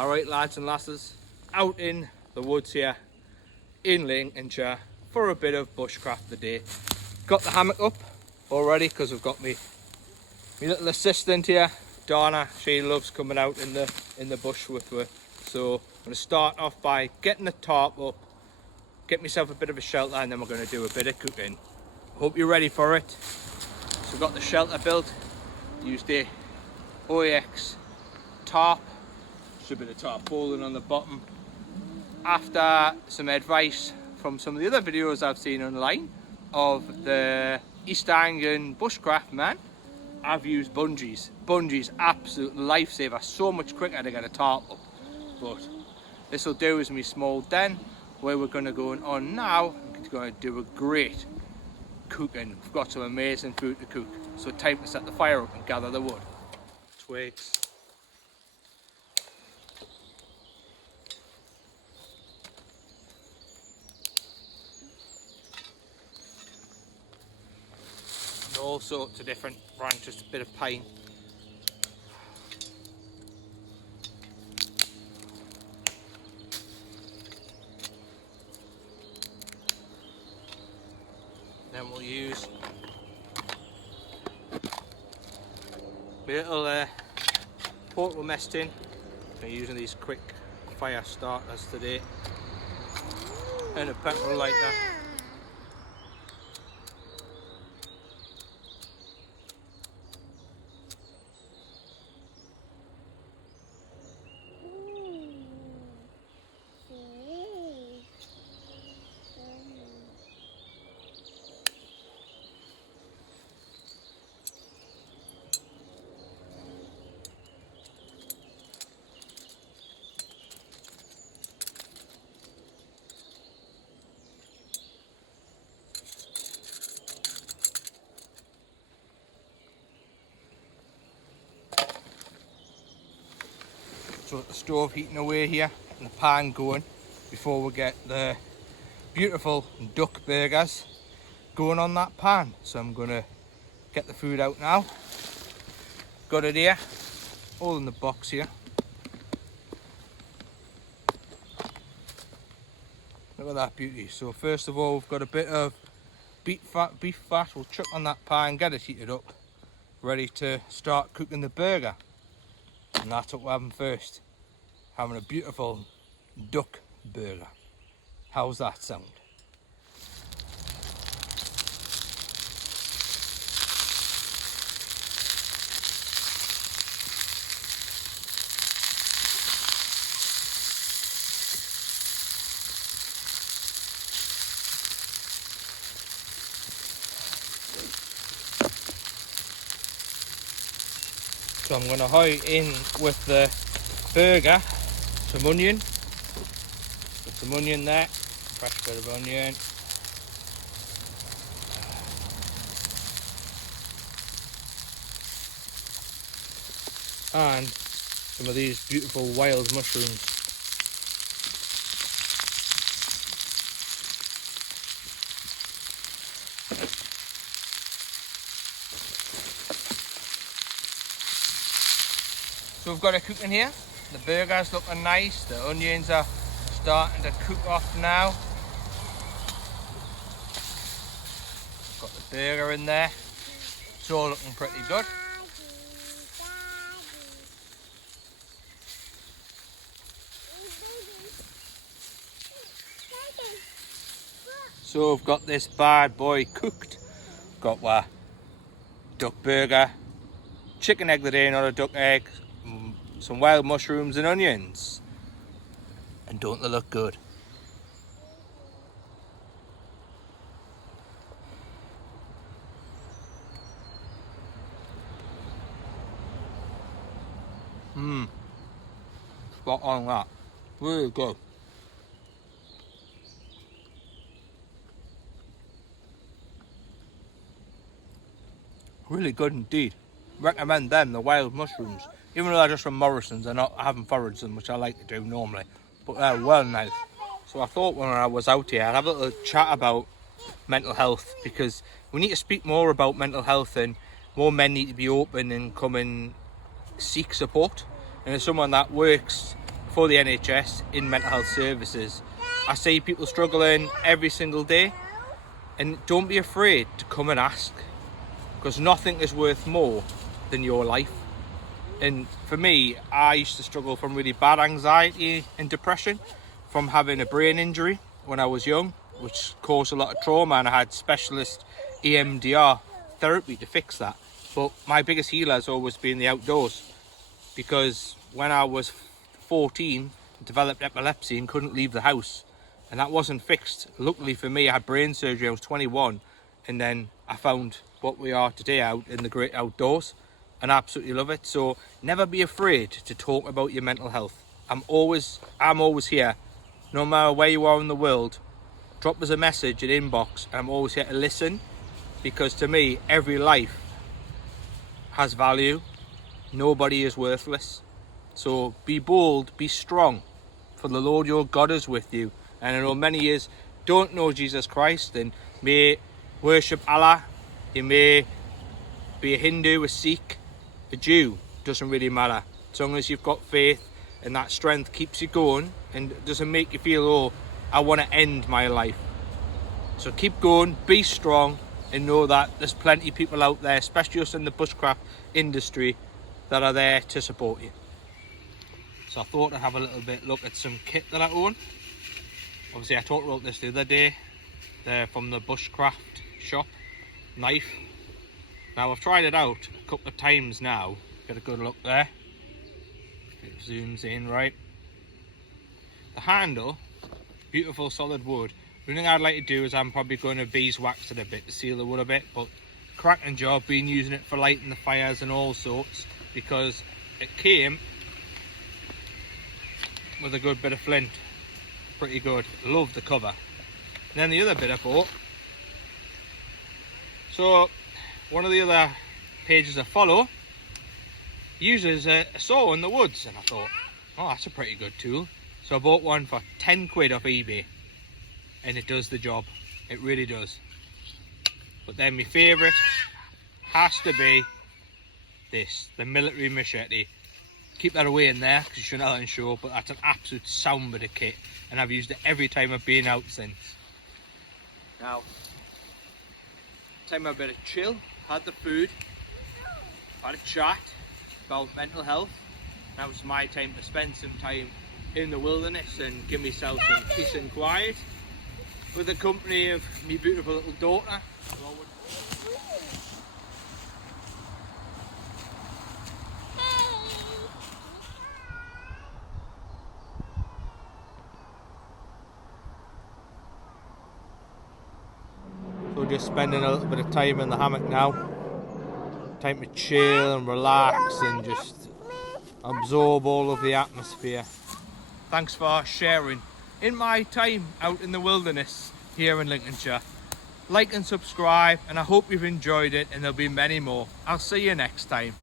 Alright lads and lasses, out in the woods here in Lincolnshire for a bit of bushcraft today. Got the hammock up already because I've got my little assistant here, Donna. She loves coming out in the bush with me. So I'm going to start off by getting the tarp up, get myself a bit of a shelter, and then we're going to do a bit of cooking. Hope you're ready for it. So I've got the shelter built, used the OEX tarp, just a bit of tarpaulin on the bottom. After some advice from some of the other videos I've seen online of the East Anglian bushcraft man, I've used bungees. Bungees, absolute lifesaver, so much quicker to get a tarp up. But this will do as my small den, where we're going to go on now. It's going to do a great cooking. We've got some amazing food to cook. So time to set the fire up and gather the wood. Twigs. And all sorts of different branches, a bit of pine. Then we'll use my little portable mess tin. I'm using these quick fire starters today, and a petrol lighter. So the stove heating away here and the pan going before we get the beautiful duck burgers going on that pan. So I'm going to get the food out now. Got it here, all in the box here. Look at that beauty. So first of all, we've got a bit of beef fat. We'll chuck on that pan, get it heated up, ready to start cooking the burger. And that's what we're having first. Having a beautiful duck burger. How's that sound? So I'm going to hide in with the burger some onion. Put some onion there, fresh bit of onion. And some of these beautiful wild mushrooms. So we've got it cooking here. The burger's looking nice. The onions are starting to cook off now. Got the burger in there. It's all looking pretty good. So I've got this bad boy cooked. Got a duck burger, chicken egg today, not a duck egg, some wild mushrooms and onions. And don't they look good? Spot on that. Really good. Really good indeed. Recommend them, the wild mushrooms. Even though they're just from Morrison's, I haven't foraged them, which I like to do normally. But they're well nice. So I thought when I was out here, I'd have a little chat about mental health, because we need to speak more about mental health, and more men need to be open and come and seek support. And as someone that works for the NHS in mental health services. I see people struggling every single day, and don't be afraid to come and ask, because nothing is worth more than your life. And for me, I used to struggle from really bad anxiety and depression from having a brain injury when I was young, which caused a lot of trauma, and I had specialist EMDR therapy to fix that. But my biggest healer has always been the outdoors, because when I was 14, I developed epilepsy and couldn't leave the house, and that wasn't fixed. Luckily for me, I had brain surgery. I was 21, and then I found what we are today out in the great outdoors, and I absolutely love it. So never be afraid to talk about your mental health. I'm always here, no matter where you are in the world. Drop us a message, an inbox, and I'm always here to listen, because to me, every life has value. Nobody is worthless. So be bold, be strong, for the Lord your God is with you. And I know many years don't know Jesus Christ and may worship Allah. You may be a Hindu, a Sikh, a Jew, doesn't really matter. As long as you've got faith and that strength keeps you going and doesn't make you feel, oh, I want to end my life. So keep going, be strong, and know that there's plenty of people out there, especially us in the bushcraft industry, that are there to support you. So I thought I'd have a little bit look at some kit that I own. Obviously I talked about this the other day. They're from the bushcraft shop, knife. Now I've tried it out a couple of times now. Get a good look there. It zooms in right. The handle, beautiful solid wood. The only thing I'd like to do is I'm probably going to beeswax it a bit to seal the wood a bit, but cracking job, been using it for lighting the fires and all sorts, because it came with a good bit of flint. Pretty good. Love the cover. And then the other bit I bought. So one of the other pages I follow uses a saw in the woods, and I thought, oh, that's a pretty good tool. So I bought one for 10 quid off eBay, and it does the job. It really does. But then my favourite has to be this, the military machete. Keep that away in there because you're not unsure, but that's an absolute sound bit of kit, and I've used it every time I've been out since. Now, time a bit of chill, had the food, had a chat about mental health. Now it's my time to spend some time in the wilderness and give myself some peace and quiet with the company of my beautiful little daughter. So just spending a little bit of time in the hammock now. Time to chill and relax and just absorb all of the atmosphere. Thanks for sharing in my time out in the wilderness here in Lincolnshire. Like and subscribe, and I hope you've enjoyed it, and there'll be many more. I'll see you next time.